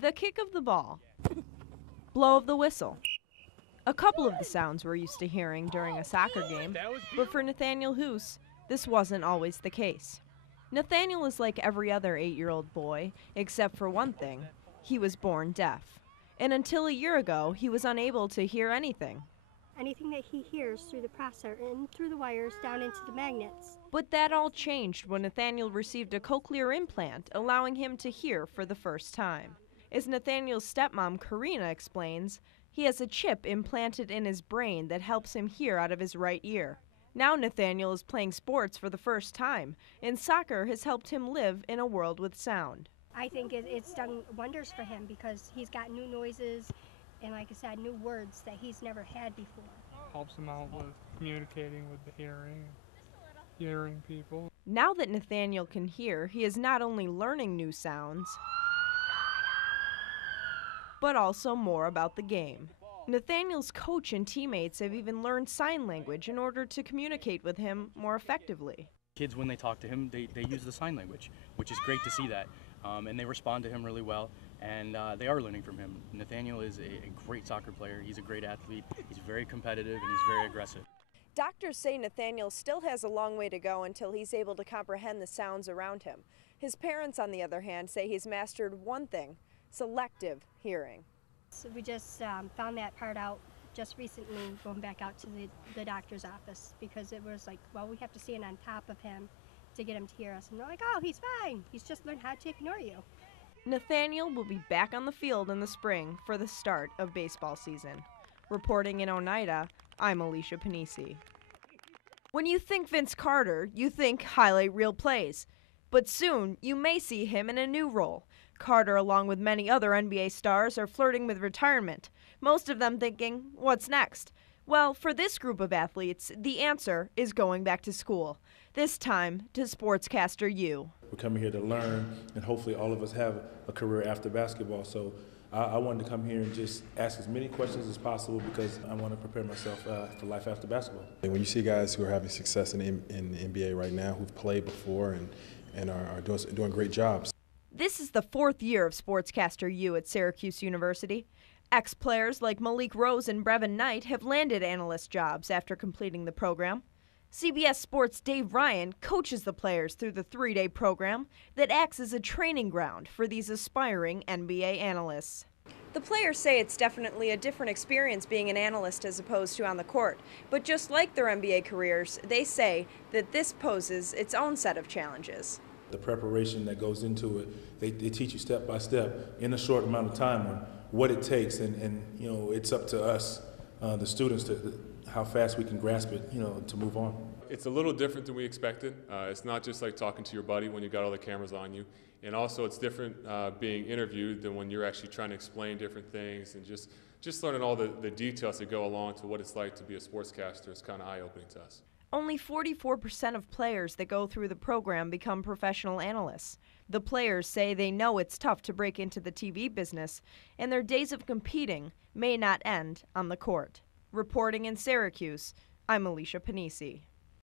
The kick of the ball. Blow of the whistle. A couple of the sounds we're used to hearing during a soccer game, but for Nathaniel Hoos, this wasn't always the case. Nathaniel is like every other 8-year-old boy, except for one thing. He was born deaf. And until a year ago, he was unable to hear anything. Anything that he hears through the processor and through the wires down into the magnets. But that all changed when Nathaniel received a cochlear implant, allowing him to hear for the first time. As Nathaniel's stepmom, Karina, explains, he has a chip implanted in his brain that helps him hear out of his right ear. Now Nathaniel is playing sports for the first time, and soccer has helped him live in a world with sound. I think it's done wonders for him because he's got new noises and, like I said, new words that he's never had before. Helps him out with communicating with the hearing people. Now that Nathaniel can hear, he is not only learning new sounds, but also more about the game. Nathaniel's coach and teammates have even learned sign language in order to communicate with him more effectively. Kids, when they talk to him, they use the sign language, which is great to see that. And they respond to him really well, and they are learning from him. Nathaniel is a great soccer player. He's a great athlete. He's very competitive, and he's very aggressive. Doctors say Nathaniel still has a long way to go until he's able to comprehend the sounds around him. His parents, on the other hand, say he's mastered one thing: selective hearing. So we just found that part out just recently, going back out to the doctor's office, because it was like, well, we have to stand on top of him to get him to hear us. And they're like, oh, he's fine. He's just learned how to ignore you. Nathaniel will be back on the field in the spring for the start of baseball season. Reporting in Oneida, I'm Alicia Pennisi. When you think Vince Carter, you think highlight reel plays. But soon, you may see him in a new role. Carter, along with many other NBA stars, are flirting with retirement, most of them thinking, what's next? Well, for this group of athletes, the answer is going back to school, this time to Sportscaster U. We're coming here to learn, and hopefully all of us have a career after basketball. So I wanted to come here and just ask as many questions as possible because I want to prepare myself for life after basketball. And when you see guys who are having success in the NBA right now, who've played before and are doing great jobs. This is the 4th year of Sportscaster U at Syracuse University. Ex-players like Malik Rose and Brevin Knight have landed analyst jobs after completing the program. CBS Sports' Dave Ryan coaches the players through the 3-day program that acts as a training ground for these aspiring NBA analysts. The players say it's definitely a different experience being an analyst as opposed to on the court. But just like their NBA careers, they say that this poses its own set of challenges. The preparation that goes into it, they teach you step by step in a short amount of time on what it takes, and you know, it's up to us, the students, to how fast we can grasp it, you know, to move on. It's a little different than we expected. It's not just like talking to your buddy when you got all the cameras on you. And also it's different being interviewed than when you're actually trying to explain different things, and just learning all the details that go along to what it's like to be a sportscaster is kind of eye-opening to us. Only 44% of players that go through the program become professional analysts. The players say they know it's tough to break into the TV business, and their days of competing may not end on the court. Reporting in Syracuse, I'm Alicia Pennisi.